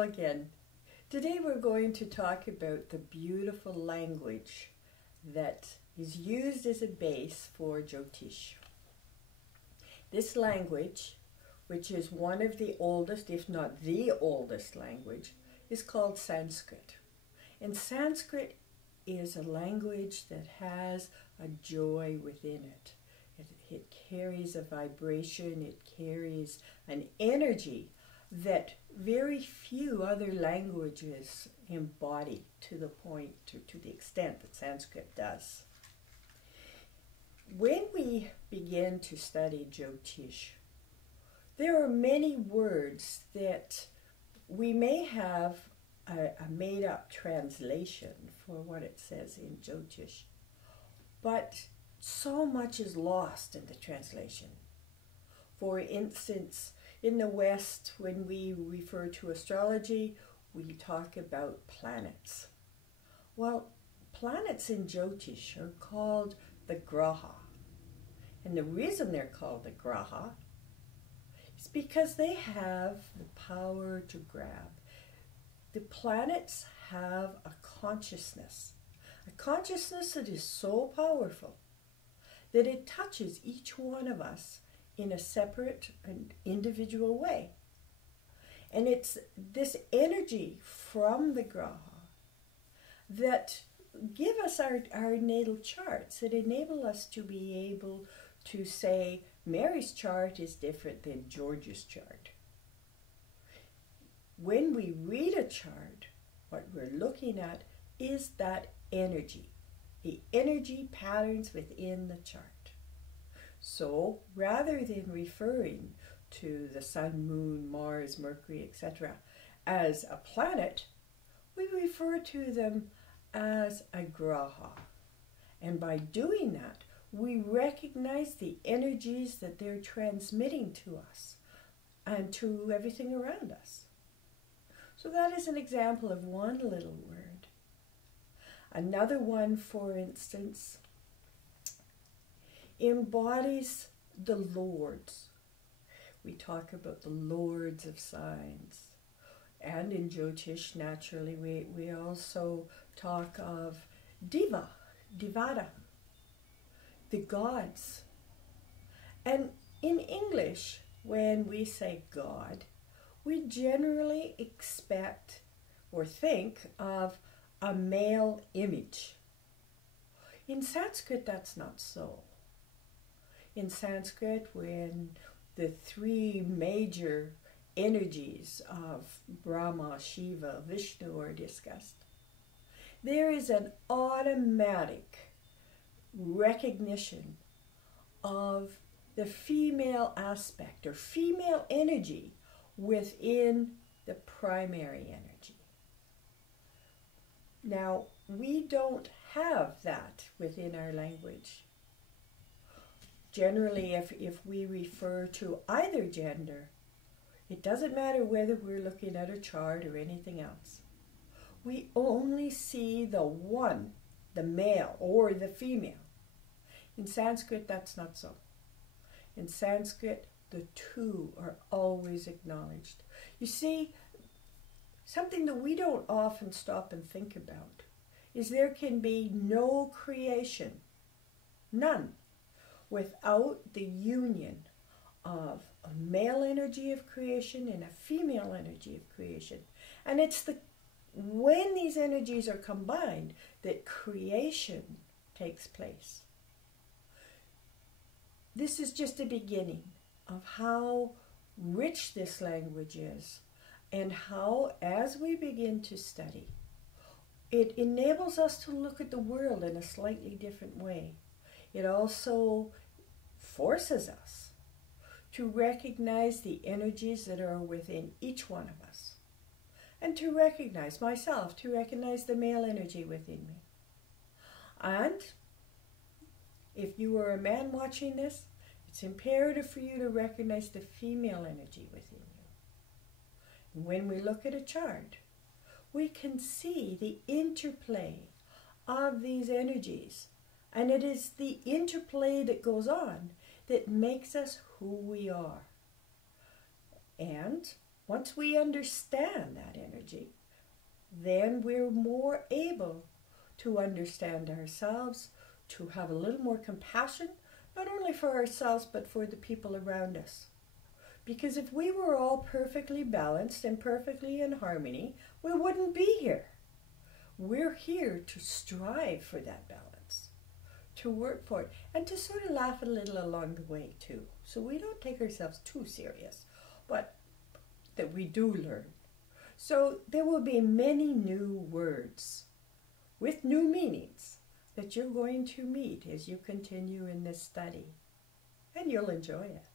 Hello again. Today we're going to talk about the beautiful language that is used as a base for Jyotish. This language, which is one of the oldest, if not the oldest language, is called Sanskrit. And Sanskrit is a language that has a joy within it. It carries a vibration, it carries an energy that very few other languages embody to the point, to the extent that Sanskrit does. When we begin to study Jyotish, there are many words that we may have a made-up translation for what it says in Jyotish, but so much is lost in the translation. For instance, in the West, when we refer to astrology, we talk about planets. Well, planets in Jyotish are called the graha. And the reason they're called the graha is because they have the power to grab. The planets have a consciousness that is so powerful that it touches each one of us in a separate and individual way. And it's this energy from the graha that give us our natal charts, that enable us to be able to say, Mary's chart is different than George's chart. When we read a chart, what we're looking at is that energy, the energy patterns within the chart. So rather than referring to the sun, moon, Mars, Mercury, etc. as a planet, we refer to them as a graha. And by doing that, we recognize the energies that they're transmitting to us and to everything around us. So that is an example of one little word. Another one, for instance, embodies the lords. We talk about the lords of signs. And in Jyotish, naturally, we also talk of Diva, Divada, the gods. And in English, when we say God, we generally expect or think of a male image. In Sanskrit, that's not so. In Sanskrit, when the three major energies of Brahma, Shiva, Vishnu are discussed, there is an automatic recognition of the female aspect or female energy within the primary energy. Now, we don't have that within our language. Generally, if we refer to either gender, it doesn't matter whether we're looking at a chart or anything else. We only see the one, the male or the female. In Sanskrit, that's not so. In Sanskrit, the two are always acknowledged. You see, something that we don't often stop and think about is there can be no creation, none, without the union of a male energy of creation and a female energy of creation. And it's when these energies are combined that creation takes place. This is just a beginning of how rich this language is and how, as we begin to study, it enables us to look at the world in a slightly different way. It also forces us to recognize the energies that are within each one of us, and to recognize myself, to recognize the male energy within me. And if you are a man watching this, it's imperative for you to recognize the female energy within you. And when we look at a chart, we can see the interplay of these energies. And it is the interplay that goes on that makes us who we are. And once we understand that energy, then we're more able to understand ourselves, to have a little more compassion, not only for ourselves, but for the people around us. Because if we were all perfectly balanced and perfectly in harmony, we wouldn't be here. We're here to strive for that balance, to work for it, and to sort of laugh a little along the way too. So we don't take ourselves too serious, but that we do learn. So there will be many new words with new meanings that you're going to meet as you continue in this study, and you'll enjoy it.